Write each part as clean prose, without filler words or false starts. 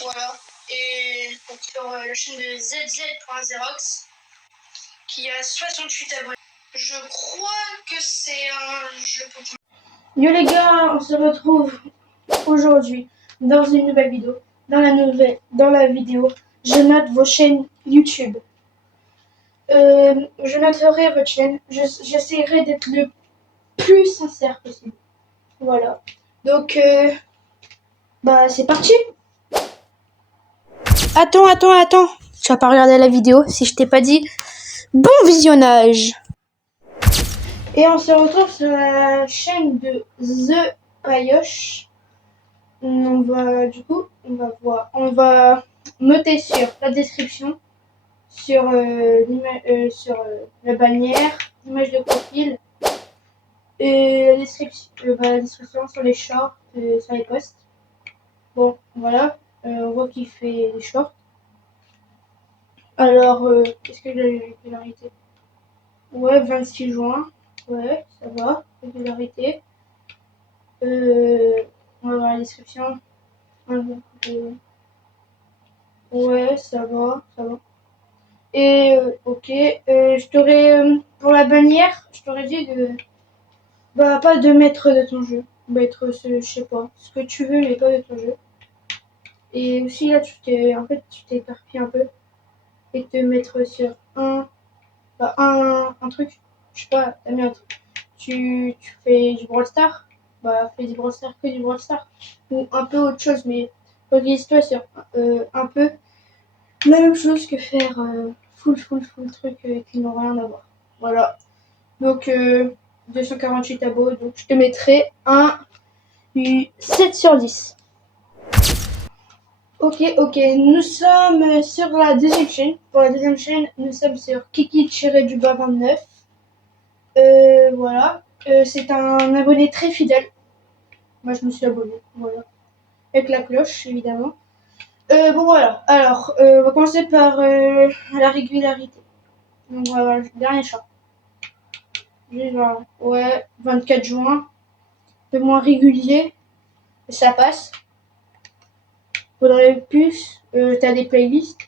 Voilà. Et donc sur la chaîne de ZZ.Zerox qui a 68 abonnés. Je crois que c'est un jeu Pokémon. Yo les gars, on se retrouve aujourd'hui dans une nouvelle vidéo. Dans la vidéo, je note vos chaînes YouTube. Je noterai votre chaîne. J'essaierai d'être le plus sincère possible. Voilà. Donc, c'est parti. Attends. Tu vas pas regarder la vidéo si je t'ai pas dit. Bon visionnage. Et on se retrouve sur la chaîne de The Payoche. On va noter sur la description, sur la bannière, l'image de profil, et la description sur les shorts, sur les posts. Bon, voilà, on voit qu'il fait des shorts. Alors, est-ce que j'ai la régularité? Ouais, 26 juin. Ouais, ça va, régularité. On va voir la description. Ouais, ça va. Et ok, je t'aurais pour la bannière, je t'aurais dit de pas de mettre de ton jeu, mettre je sais pas, ce que tu veux mais pas de ton jeu. Et aussi là tu t'es éparpillé un peu et te mettre sur un truc, je sais pas, t'as mis un truc. Tu fais du Brawl Stars, fais du Brawl Stars que du Brawl Stars ou un peu autre chose, mais focalise-toi sur un peu la même chose que faire full truc qui n'ont rien à voir. Voilà. Donc 248 abos, donc je te mettrai un 7 sur 10. Ok, nous sommes sur la deuxième chaîne. Pour la deuxième chaîne, nous sommes sur Kiki-du-bas 29. Voilà. C'est un abonné très fidèle. Moi, je me suis abonné. Voilà. Avec la cloche, évidemment. Bon, voilà. Alors, on va commencer par la régularité. Donc, voilà, le dernier chat. Ouais, 24 juin. Un peu moins régulier. Ça passe. Faudrait plus. T'as des playlists.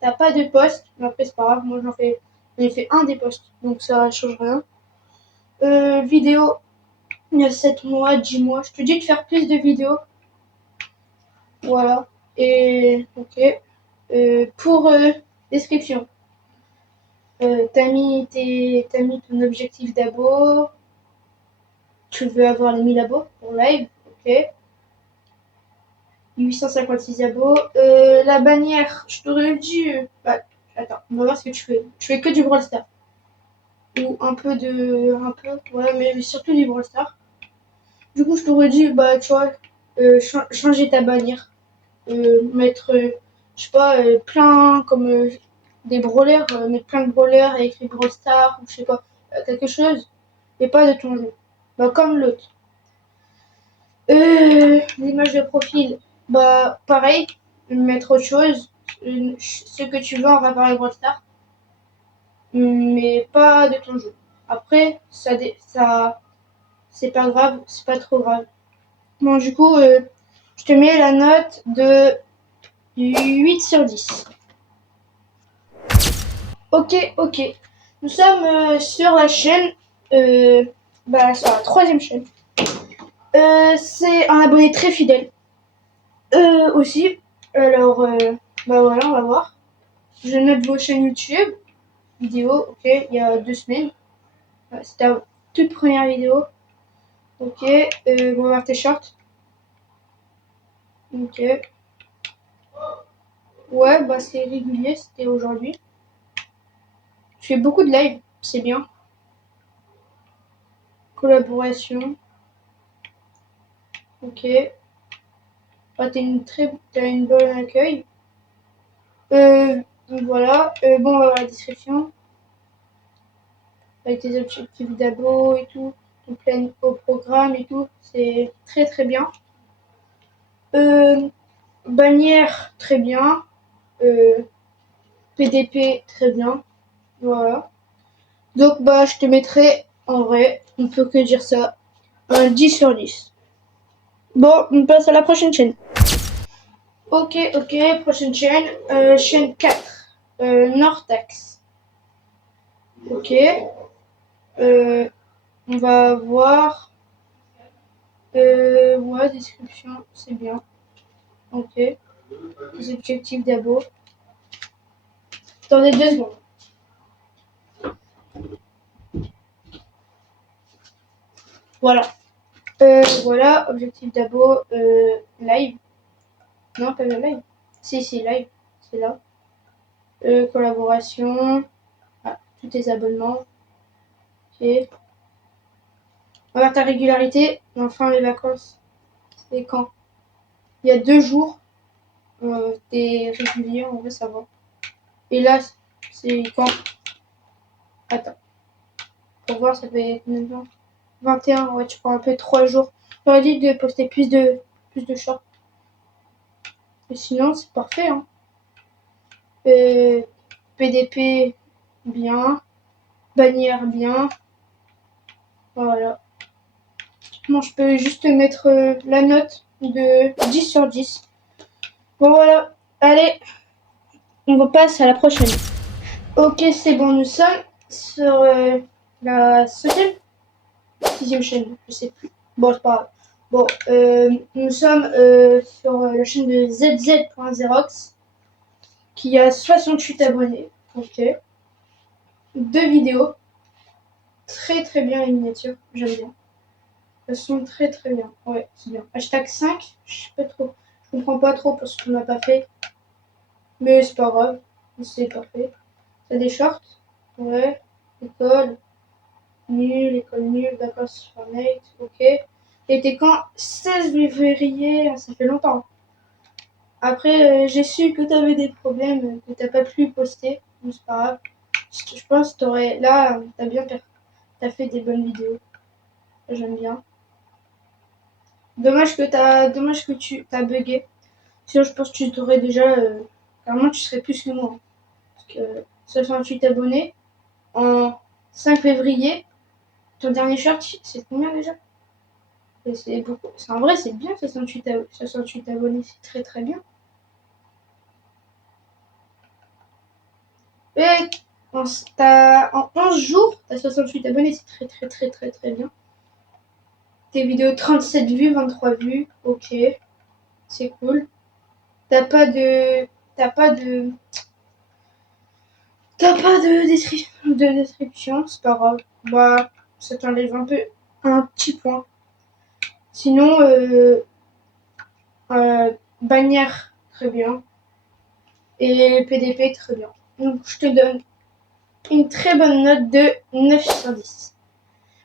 T'as pas de posts. Mais après, c'est pas grave. Moi, j'en ai fait un des posts. Donc, ça change rien. Vidéo. Il y a 7 mois, 10 mois. Je te dis de faire plus de vidéos. Voilà. Et, ok. Pour description. T'as mis ton objectif d'abo. Tu veux avoir les 1000 abos pour live. Ok. 856 abos. La bannière, je t'aurais dit. Attends, on va voir ce que tu fais. Tu fais que du Brawl Stars. Ou ouais, mais surtout du Brawl Stars. Du coup, je t'aurais dit, tu vois, changer ta bannière. Mettre, je sais pas, plein, comme des brawlers, mettre plein de brawlers et écrire Brawl Stars, ou je sais pas, quelque chose. Et pas de ton jeu. Comme l'autre. L'image de profil, pareil, mettre autre chose, ce que tu veux en rapport avec Brawl Stars, mais pas de ton jeu. Après, ça c'est pas grave, c'est pas trop grave. Bon, du coup, je te mets la note de 8 sur 10. Ok. Nous sommes sur la chaîne, sur la troisième chaîne. C'est un abonné très fidèle. Aussi. Alors, voilà, on va voir. Je note vos chaînes YouTube. Vidéo, ok, il y a 2 semaines. C'était ta toute première vidéo. Ok, on va voir tes shorts. Ok. Ouais, c'est régulier, c'était aujourd'hui. Tu fais beaucoup de live, c'est bien. Collaboration. Ok. T'as une bonne accueil. Donc voilà. On va voir la description. Avec tes objectifs d'abo et tout. Ton plan au programme et tout. C'est très très bien. Bannière, très bien. PDP, très bien. Voilà. Donc, je te mettrai, en vrai, on peut que dire ça, un 10 sur 10. Bon, on passe à la prochaine chaîne. Ok, prochaine chaîne. Chaîne 4. Nortex. Ok. On va voir. Ouais, description, c'est bien. Ok. Les objectifs d'abo. Attendez 2 secondes. Voilà. Voilà, objectif d'abo, live. Non, pas le live. Si, live. C'est là. Collaboration. Ah, tous tes abonnements. Ok. On va voir ta régularité. Enfin, les vacances. C'est quand? Il y a 2 jours. T'es régulier, on veut savoir. Et là, c'est quand? Attends. Pour voir, ça fait combien de temps? 21, ouais, tu prends un peu 3 jours. J'aurais dit de poster plus de shorts. Et sinon, c'est parfait. Hein. PDP, bien. Bannière, bien. Voilà. Bon, je peux juste mettre la note de 10/10. Bon, voilà. Allez, on repasse à la prochaine. Ok, c'est bon, nous sommes sur la 6e chaîne, je sais plus. Bon, c'est pas grave. Bon, nous sommes sur la chaîne de ZZ.Xerox qui a 68 abonnés. Ok. 2 vidéos. Très très bien les miniatures, j'aime bien. Elles sont très très bien. Ouais, c'est bien. #5, je sais pas trop. Je comprends pas trop parce qu'on n'a pas fait. Mais c'est pas grave. C'est parfait. T'as des shorts? Ouais. École. École nulle, vacances sur Fortnite, ok. Et t'es quand? 16 février, ça fait longtemps. Après, j'ai su que t'avais des problèmes, que t'as pas pu poster, mais c'est pas grave. Je pense que t'aurais. Là, t'as fait des bonnes vidéos. J'aime bien. Dommage que tu t'as bugué. Sinon, je pense que tu t'aurais déjà. Carrément, tu serais plus que moi. Parce que 68 abonnés en 5 février. Ton dernier short, c'est combien déjà? C'est beaucoup. En vrai, c'est bien 68 abonnés, c'est très très bien. Et en 11 jours, t'as 68 abonnés, c'est très très très très très bien. Tes vidéos 37 vues, 23 vues, ok, c'est cool. T'as pas de. T'as pas de. T'as pas de description, c'est pas grave. Bah, ça t'enlève un petit point. Sinon, bannière, très bien. Et PDP, très bien. Donc, je te donne une très bonne note de 9/10.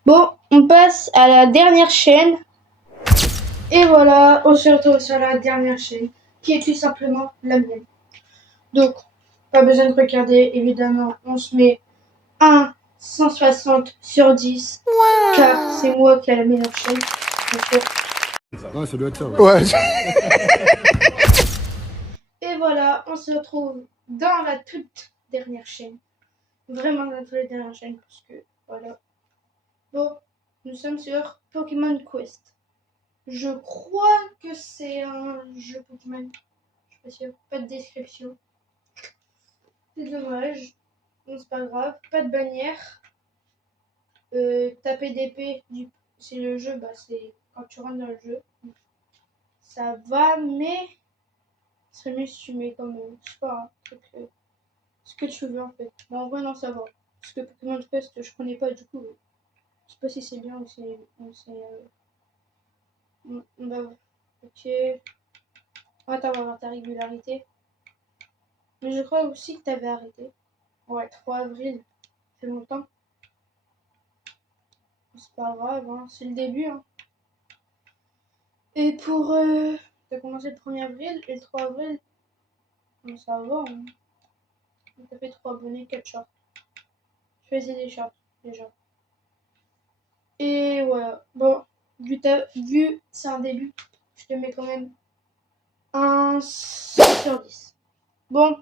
Bon, on passe à la dernière chaîne. Et voilà, on se retrouve sur la dernière chaîne, qui est tout simplement la mienne. Donc, pas besoin de regarder, évidemment. On se met un 160/10, car c'est moi qui ai la meilleure chaîne. Ouais, ça doit être ça. Ouais. Et voilà, on se retrouve dans la toute dernière chaîne. Vraiment dans la toute dernière chaîne, parce que voilà. Bon, nous sommes sur Pokémon Quest. Je crois que c'est un jeu Pokémon. Je suis pas sûre. Pas de description. C'est dommage. Bon, c'est pas grave. Pas de bannière. Taper d'épée, c'est le jeu, bah c'est quand tu rentres dans le jeu. Ça va, mais ce serait mieux si tu mets comme, je sais pas, un truc, ce que tu veux en fait. Mais en vrai, non, ça va. Parce que Pokémon Quest, je connais pas du coup. Je sais pas si c'est bien ou c'est. Bah, ok. Attends, on va voir ta régularité. Mais je crois aussi que t'avais arrêté. Ouais, 3 avril. Ça fait longtemps. C'est pas grave, hein. C'est le début. Hein. Et pour. T'as commencé le 1er avril et le 3 avril. Bon, ça va. Hein. T'as fait 3 abonnés, 4 shorts. Je faisais des shorts déjà. Et voilà. Bon, vu c'est un début, je te mets quand même un 5/10. Bon,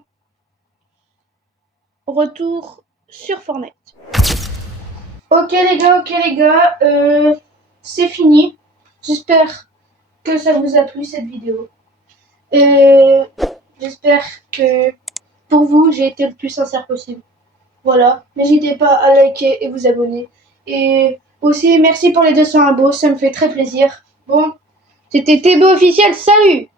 retour sur Fortnite. Ok les gars, c'est fini. J'espère que ça vous a plu cette vidéo. J'espère que pour vous, j'ai été le plus sincère possible. Voilà, n'hésitez pas à liker et vous abonner. Et aussi, merci pour les 200 abos, ça me fait très plaisir. Bon, c'était Thébo officiel, salut!